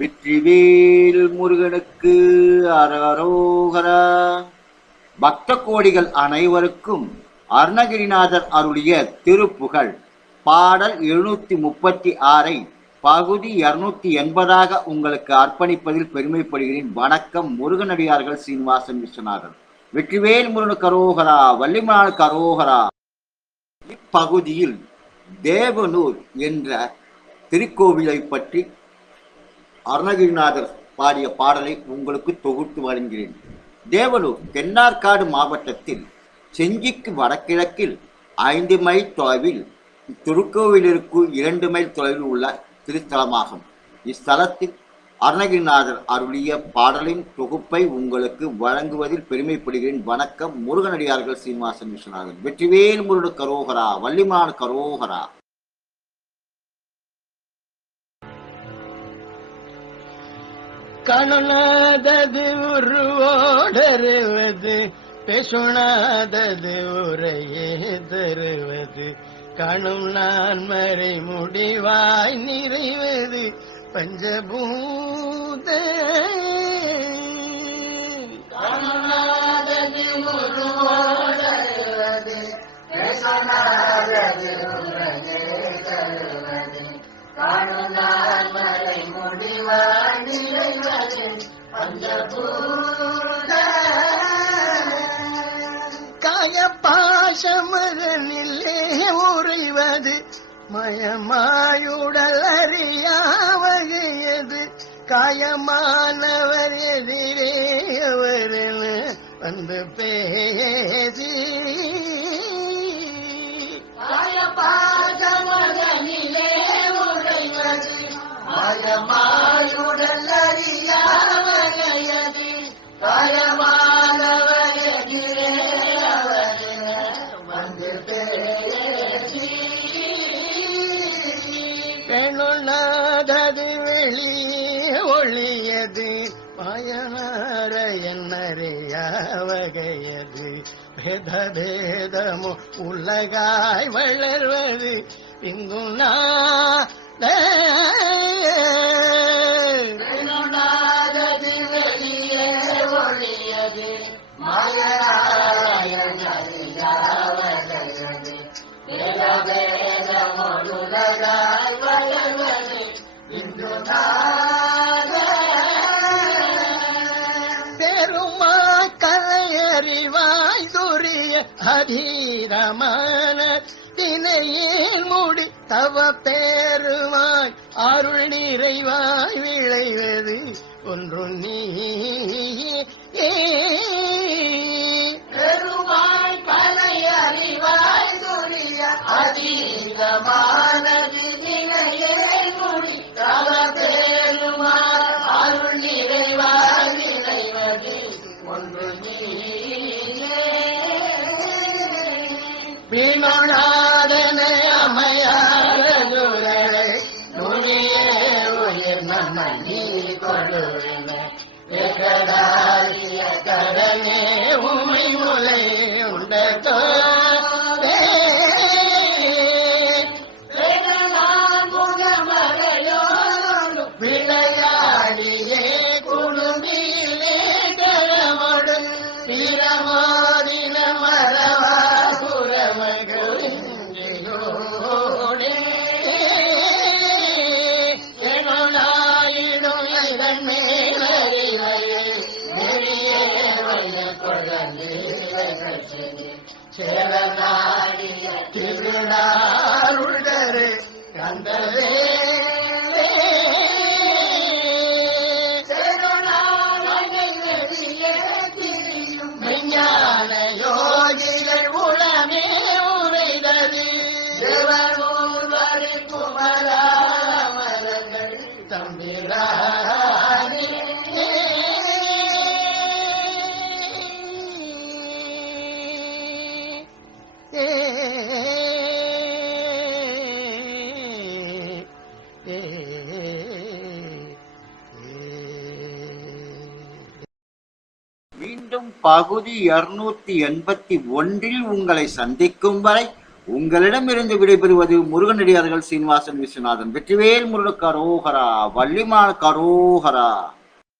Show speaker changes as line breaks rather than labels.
வெற்றிவேல் முருகனுக்கு அரகரோகரா பக்த கோடிகள் அனைவருக்கும் அருணகிரிநாதர் அருளிய திருப்புகழ். பாடல் எழுநூத்தி முப்பத்தி ஆறை பகுதி இருநூத்தி எண்பதாக உங்களுக்கு அர்ப்பணிப்பதில் பெருமைப்படுகிறேன். வணக்கம் முருகனடியார்கள் சீனிவாசன் விஸ்வநாதன். வெற்றிவேல் முருகனு கரோகரா வள்ளிமலான கரோகரா இப்பகுதியில் தேவனூர் என்ற திருக்கோவிலை பற்றி அருணகிரிநாதர் பாடிய பாடலை உங்களுக்கு தொகுத்து வழங்குகிறேன். தேவலூர் தென்னார்காடு மாவட்டத்தில் செஞ்சிக்கு வடகிழக்கில் ஐந்து மைல் தொலைவில் திருக்கோவிலிற்கு இரண்டு மைல் தொலைவில் உள்ள திருத்தலமாகும். இஸ்தலத்தில் அருணகிரிநாதர் அருளிய பாடலின் தொகுப்பை உங்களுக்கு வழங்குவதில் பெருமைப்படுகிறேன். வணக்கம். முருகனடியார்கள் சீனிவாசன் விஸ்வநாதன். வெற்றிவேல் முருடு கரோகரா வள்ளிமான கரோகரா.
கணுனாதது உருவோடருவது பேசுணாதது உரையே தருவது. கணும் நான் மறை முடிவாய் நிறைவது பஞ்சபூத பாசமதனிலே உறைவது மயமாயுடல் அறியாவகையது காயமானவர் எதிரே அவரென வந்து பேசி. காயபாசமதனிலே உறைவது மயமா பெண்ணுண்ணாதது வெளி ஒளியது. பயனார என்னறியாவகையது பேத பேதமோ உலகாய் வளர்வது. நாதது வெளியே ஒளியது. மாயனாய அதீரமான தினையில் மூடி தவ பெருமாய் அருள் நிறைவாய் விளைவது ஒன்று நீ. பெருமாள் பழைய அறிவாய் துரிய அதீரமானது தினையில் மூடி தவ பெருமாய் அருள் நிறைவாய் விளைவது ஒன்று நீ. வீணாதனை அமையாதுரை நுழியே உயிர் நம்ம நீ கொள்ளுவின ஏகடாரிய கடனே உமை முலை உண்ட கொழந்து திருநாருடரே கந்தவே
மீண்டும் பகுதி இருநூத்தி எண்பத்தி ஒன்றில் உங்களை சந்திக்கும் வரை உங்களிடமிருந்து விடைபெறுவது முருகனடியார்கள் சீனிவாசன் விஸ்வநாதன். வெற்றிவேல் முருக கரோகரா வள்ளிமான் கரோகரா.